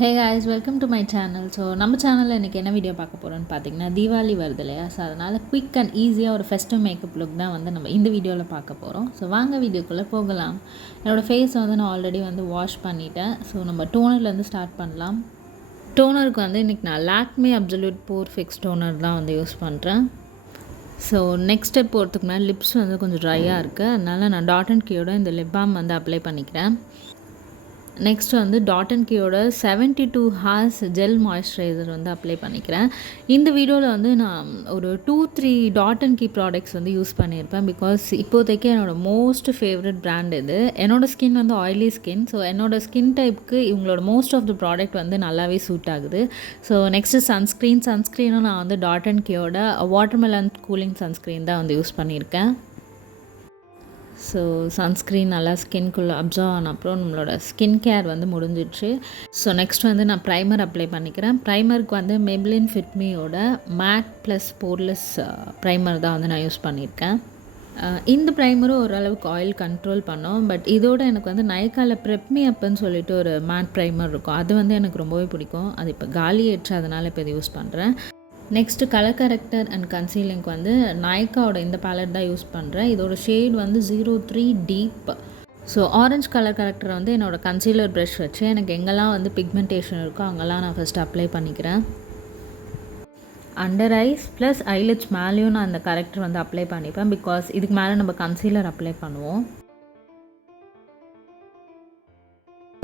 Hey guys, welcome to my channel. So நம்ம சேனலில் இன்றைக்கி என்ன வீடியோ பார்க்க போகிறோன்னு பார்த்தீங்கன்னா தீபாவளி வருது இல்லையா. ஸோ அதனால் குயிக் அண்ட் ஈஸியாக ஒரு ஃபெஸ்டிவ் மேக்கப் லுக் தான் வந்து நம்ம இந்த வீடியோவில் பார்க்க போகிறோம். ஸோ வாங்க வீடியோக்குள்ளே போகலாம். என்னோடய ஃபேஸை வந்து நான் ஆல்ரெடி வந்து வாஷ் பண்ணிட்டேன். ஸோ நம்ம டோனர்லேருந்து ஸ்டார்ட் பண்ணலாம். டோனருக்கு வந்து இன்றைக்கி நான் லாக்மே அப்சல்யூட் போர் ஃபிக்ஸ் டோனர் தான் வந்து யூஸ் பண்ணுறேன். ஸோ நெக்ஸ்ட் ஸ்டெப் போகிறதுக்கு முன்னாடி லிப்ஸ் வந்து கொஞ்சம் ட்ரையாக இருக்குது. அதனால் நான் டாட் அண்ட் கீயோட இந்த லிப் பாம் வந்து அப்ளை பண்ணிக்கிறேன். நெக்ஸ்ட் வந்து டாட் அண்ட் கீயோட 72 ஹார்ஸ் ஜெல் மாய்ஸ்சரைசர் வந்து அப்ளை பண்ணிக்கிறேன். இந்த வீடியோவில் வந்து நான் ஒரு 2-3 டாட் அண்ட் கீ ப்ராடக்ட்ஸ் வந்து யூஸ் பண்ணியிருப்பேன். பிகாஸ் இப்போதைக்கு என்னோடய மோஸ்ட் ஃபேவரட் பிராண்ட் இது. என்னோடய ஸ்கின் வந்து ஆயிலி ஸ்கின். ஸோ என்னோடய ஸ்கின் டைப்புக்கு இவங்களோட மோஸ்ட் ஆஃப் த ப்ராடக்ட் வந்து நல்லாவே சூட் ஆகுது. ஸோ நெக்ஸ்ட்டு சன்ஸ்க்ரீனும் நான் வந்து டாட் அண்ட் கீயோட வாட்டர்மெலன் கூலிங் சன்ஸ்க்ரீன் தான் வந்து யூஸ் பண்ணியிருக்கேன். ஸோ சன்ஸ்க்ரீன் நல்லா ஸ்கின்குள்ளே அப்சர்வ் ஆன அப்புறம் நம்மளோட ஸ்கின் கேர் வந்து முடிஞ்சிடுச்சு. ஸோ நெக்ஸ்ட் வந்து நான் ப்ரைமர் அப்ளை பண்ணிக்கிறேன். ப்ரைமருக்கு வந்து மெப்ளின் ஃபிட்மியோட மேட் ப்ளஸ் போர்லெஸ் ப்ரைமர் தான் வந்து நான் யூஸ் பண்ணியிருக்கேன். இந்த ப்ரைமரும் ஓரளவுக்கு ஆயில் கண்ட்ரோல் பண்ணோம். பட் இதோட எனக்கு வந்து நைக்காவில் ப்ரெப்மி அப்புன்னு சொல்லிட்டு ஒரு மேட் ப்ரைமர் இருக்கும். அது வந்து எனக்கு ரொம்பவே பிடிக்கும். அது இப்போ காலி ஆயிடுச்சு, அதனால் இப்போ இது யூஸ் பண்ணுறேன். நெக்ஸ்ட்டு கலர் கரெக்டர் அண்ட் கன்சீலிங்க்கு வந்து நைக்காவோட இந்த பேலட் தான் யூஸ் பண்ணுறேன். இதோட ஷேட் வந்து 03 டீப். ஸோ ஆரஞ்ச் கலர் கரெக்டரை வந்து என்னோடய கன்சீலர் ப்ரஷ் வச்சு எனக்கு எங்கெல்லாம் வந்து பிக்மெண்டேஷன் இருக்கோ அங்கெல்லாம் நான் ஃபஸ்ட்டு அப்ளை பண்ணிக்கிறேன். அண்டர் ஐஸ் ப்ளஸ் ஐலிட்ஸ் மேலேயும் நான் அந்த கரெக்டர் வந்து அப்ளை பண்ணிப்பேன். பிகாஸ் இதுக்கு மேலே நம்ம கன்சீலர் அப்ளை பண்ணுவோம்.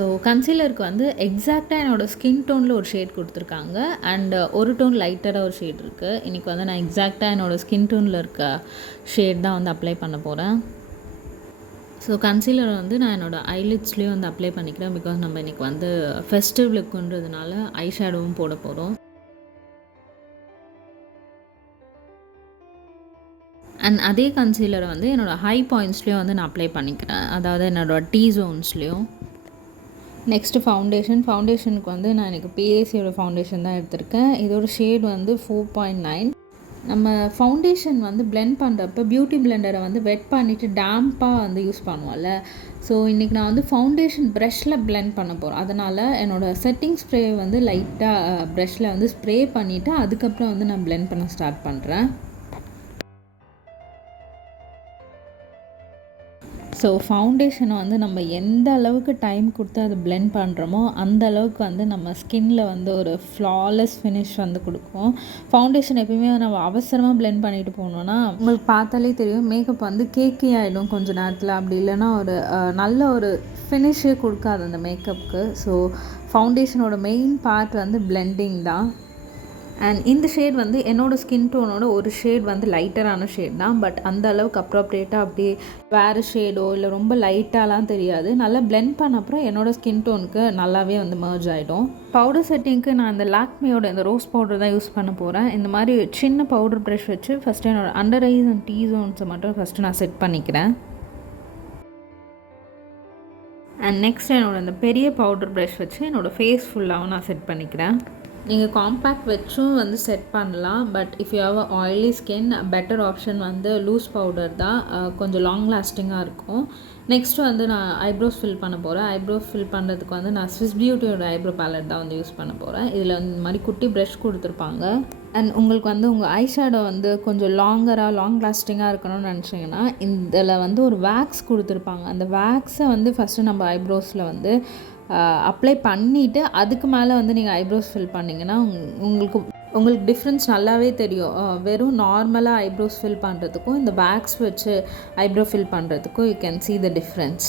ஸோ கன்சீலருக்கு வந்து எக்ஸாக்டாக என்னோடய ஸ்கின் டோனில் ஒரு ஷேட் கொடுத்துருக்காங்க. அண்ட் ஒரு டோன் லைட்டராக ஒரு ஷேட் இருக்குது. இன்றைக்கி வந்து நான் எக்ஸாக்டாக என்னோடய ஸ்கின் டோனில் இருக்க ஷேட் தான் வந்து அப்ளை பண்ண போகிறேன். ஸோ கன்சீலர் வந்து நான் என்னோடய ஐலிட்ஸ்லேயும் வந்து அப்ளை பண்ணிக்கிறேன். பிகாஸ் நம்ம இன்றைக்கி வந்து ஃபெஸ்டிவ் லுக்குன்றதுனால ஐ ஷேடோவும் போட போகிறோம். அண்ட் அதே கன்சீலரை வந்து என்னோடய ஹை பாயிண்ட்ஸ்லேயும் வந்து நான் அப்ளை பண்ணிக்கிறேன். அதாவது என்னோடய டீ ஜோன்ஸ்லேயும். நெக்ஸ்ட்டு ஃபவுண்டேஷனுக்கு வந்து நான் எனக்கு பிஏசியோட ஃபவுண்டேஷன் தான் எடுத்திருக்கேன். இதோட ஷேட் வந்து 4.9. நம்ம ஃபவுண்டேஷன் வந்து பிளெண்ட் பண்ணுறப்ப பியூட்டி பிளெண்டரை வந்து வெட் பண்ணிவிட்டு டேம்ப்பாக வந்து யூஸ் பண்ணுவோம்ல. ஸோ இன்றைக்கி நான் வந்து ஃபவுண்டேஷன் ப்ரஷில் பிளெண்ட் பண்ண போகிறேன். அதனால் என்னோடய செட்டிங் ஸ்ப்ரே வந்து லைட்டாக ப்ரஷில் வந்து ஸ்ப்ரே பண்ணிவிட்டு அதுக்கப்புறம் வந்து நான் பிளெண்ட் பண்ண ஸ்டார்ட் பண்ணுறேன். ஸோ ஃபவுண்டேஷனை வந்து நம்ம எந்த அளவுக்கு டைம் கொடுத்து அதை பிளெண்ட் பண்ணுறோமோ அந்த அளவுக்கு வந்து நம்ம ஸ்கின்னில் வந்து ஒரு ஃப்ளாலெஸ் ஃபினிஷ் வந்து கொடுக்கும். ஃபவுண்டேஷன் எப்பயுமே நம்ம அவசரமாக பிளெண்ட் பண்ணிட்டு போனோன்னா உங்களுக்கு பார்த்தாலே தெரியும் மேக்கப் வந்து கேக்கி ஆகிடும் கொஞ்சம் நேரத்தில். அப்படி இல்லைன்னா ஒரு நல்ல ஒரு ஃபினிஷே கொடுக்காது அந்த மேக்கப்புக்கு. ஸோ ஃபவுண்டேஷனோட மெயின் பார்ட் வந்து பிளெண்டிங் தான். அண்ட் இந்த ஷேட் வந்து என்னோடய ஸ்கின் டோனோட ஒரு ஷேட் வந்து லைட்டரான ஷேட் தான். பட் அந்த அளவுக்கு அப்ரோப்ரியேட்டாக அப்படியே வேறு ஷேடோ இல்லை ரொம்ப லைட்டாலாம் தெரியாது. நல்லா பிளெண்ட் பண்ண அப்புறம் என்னோடய ஸ்கின் டோனுக்கு நல்லாவே வந்து மர்ஜ் ஆகிடும். பவுடர் செட்டிங்க்கு நான் இந்த லாக்மியோட இந்த ரோஸ் பவுடர் தான் யூஸ் பண்ண போகிறேன். இந்த மாதிரி சின்ன பவுடர் ப்ரஷ் வச்சு ஃபஸ்ட்டு என்னோடய அண்டர் ஐஸ் அண்ட் டீ ஜோன்ஸை மட்டும் ஃபஸ்ட்டு நான் செட் பண்ணிக்கிறேன். அண்ட் நெக்ஸ்ட் என்னோடய இந்த பெரிய பவுடர் ப்ரஷ் வச்சு என்னோடய ஃபேஸ் ஃபுல்லாகவும் நான் செட் பண்ணிக்கிறேன். நீங்கள் காம்பேக்ட் வச்சும் வந்து செட் பண்ணலாம். But if you have oily skin better option வந்து லூஸ் பவுடர் தான். கொஞ்சம் லாங் லாஸ்டிங்காக இருக்கும். நெக்ஸ்ட்டு வந்து நான் ஐப்ரோஸ் ஃபில் பண்ண போகிறேன். ஐப்ரோஸ் ஃபில் பண்ணுறதுக்கு வந்து நான் ஸ்விஸ் பியூட்டியோட ஐப்ரோ பேலட் தான் வந்து யூஸ் பண்ண போகிறேன். இதில் வந்து இந்த மாதிரி குட்டி ப்ரஷ் கொடுத்துருப்பாங்க. அண்ட் உங்களுக்கு வந்து உங்கள் ஐ ஷேடோ வந்து கொஞ்சம் லாங் லாஸ்டிங்காக இருக்கணும்னு நினச்சிங்கன்னா இதில் வந்து ஒரு வேக்ஸ் கொடுத்துருப்பாங்க. அந்த வேக்ஸை வந்து ஃபஸ்ட்டு நம்ம ஐப்ரோஸில் வந்து அப்ளை பண்ணிவிட்டு அதுக்கு மேலே வந்து நீங்கள் ஐப்ரோஸ் ஃபில் பண்ணிங்கன்னா உங்களுக்கு டிஃப்ரென்ஸ் நல்லாவே தெரியும். வெறும் நார்மலாக ஐப்ரோஸ் ஃபில் பண்ணுறதுக்கும் இந்த வேக்ஸ் வச்சு ஐப்ரோ ஃபில் பண்ணுறதுக்கும் you can see the difference.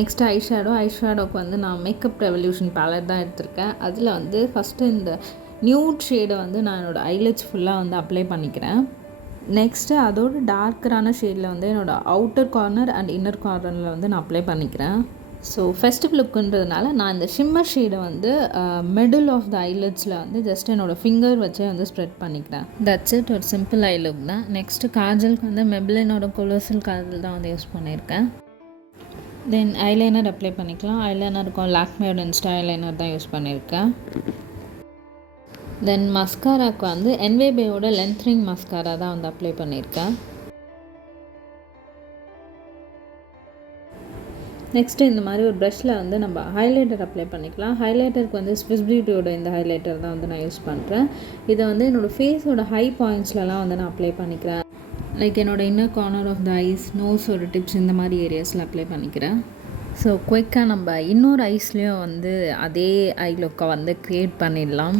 Next ஐஷேடோக்கு வந்து நான் மேக்கப் ரெவல்யூஷன் பேலட் தான் எடுத்திருக்கேன். அதில் வந்து ஃபஸ்ட்டு இந்த நியூட் ஷேடை வந்து நான் என்னோடய ஐலிட்ஸ் ஃபுல்லாக வந்து அப்ளை பண்ணிக்கிறேன். நெக்ஸ்ட்டு அதோட டார்க்கரான ஷேடில் வந்து என்னோடய அவுட்டர் கார்னர் அண்ட் இன்னர் கார்னரில் வந்து நான் அப்ளை பண்ணிக்கிறேன். ஸோ ஃபெஸ்டிவ் லுக்குன்றதுனால நான் இந்த ஷிம்மர் ஷேடை வந்து மிடில் ஆஃப் த ஐலிட்ஸில் வந்து ஜஸ்ட் என்னோடய ஃபிங்கர் வச்சே வந்து ஸ்ப்ரெட் பண்ணிக்கிறேன். That's it. ஒரு சிம்பிள் ஐ லுக் தான். நெக்ஸ்ட்டு காஜலுக்கு வந்து மெப்ளினோட கொலோசல் காஜல் தான் வந்து யூஸ் பண்ணியிருக்கேன். தென் ஐலைனர் அப்ளை பண்ணிக்கலாம். ஐலைனருக்கும் லாக்மியோட இன்ஸ்டா ஐலைனர் தான் யூஸ் பண்ணியிருக்கேன். தென் மஸ்காராக்கு வந்து என்வேபேயோட லென்த்னிங் மஸ்காரா தான் வந்து அப்ளை பண்ணியிருக்கேன். நெக்ஸ்ட்டு இந்த மாதிரி ஒரு ப்ரஷ்ஷில் வந்து நம்ம ஹைலைட்டர் அப்ளை பண்ணிக்கலாம். ஹைலைட்டருக்கு வந்து ஸ்விஸ் பியூட்டியோட இந்த ஹைலைட்டர் தான் வந்து நான் யூஸ் பண்ணுறேன். இதை வந்து என்னோடய ஃபேஸோட ஹை பாயிண்ட்ஸ்லலாம் வந்து நான் அப்ளை பண்ணிக்கிறேன். லைக் என்னோடய inner corner of the eyes, நோஸோட டிப்ஸ் இந்த மாதிரி ஏரியாஸில் அப்ளை பண்ணிக்கிறேன். ஸோ குயிக்காக நம்ம இன்னொரு ஐஸ்லேயும் வந்து அதே ஐ லுக்கை வந்து க்ரியேட் பண்ணிடலாம்.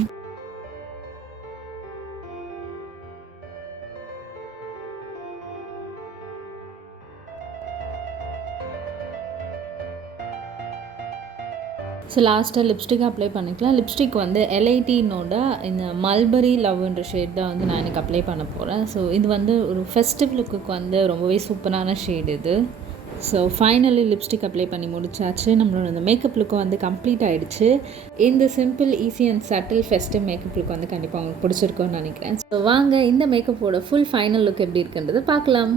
ஸோ லாஸ்ட்டாக லிப்ஸ்டிக் அப்ளை பண்ணிக்கலாம். லிப்ஸ்டிக் வந்து எல்ஐடினோட இந்த மல்பரி லவ்ன்ற ஷேட் தான் வந்து நான் எனக்கு அப்ளை பண்ண போகிறேன். ஸோ இது வந்து ஒரு ஃபெஸ்டிவ் லுக்குக்கு வந்து ரொம்பவே சூப்பரான ஷேட் இது. ஸோ ஃபைனலி லிப்ஸ்டிக் அப்ளை பண்ணி முடிச்சாச்சு. நம்மளோட இந்த மேக்கப் லுக்கு வந்து கம்ப்ளீட் ஆகிடுச்சு. இந்த simple, easy and subtle festive makeup look வந்து கண்டிப்பாக உங்களுக்கு பிடிச்சிருக்கும்னு நினைக்கிறேன். ஸோ வாங்க இந்த மேக்கப்போட ஃபுல் ஃபைனல் லுக் எப்படி இருக்குன்றது பார்க்கலாம்.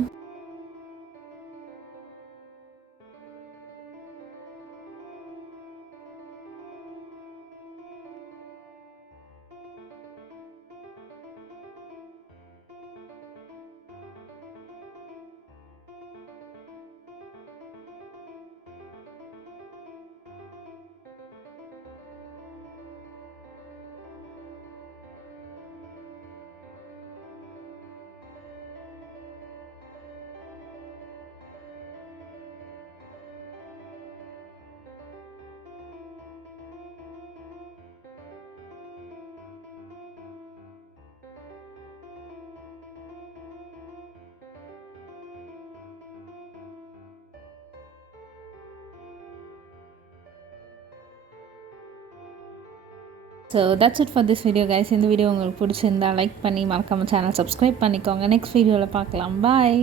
So that's it for this video guys. இந்த வீடியோ உங்களுக்கு பிடிச்சிருந்தா லைக் பண்ணி மறக்காமல் சேனல் சப்ஸ்கிரைப் பண்ணிக்கோங்க. நெக்ஸ்ட் வீடியோவில் பார்க்கலாம். பாய்.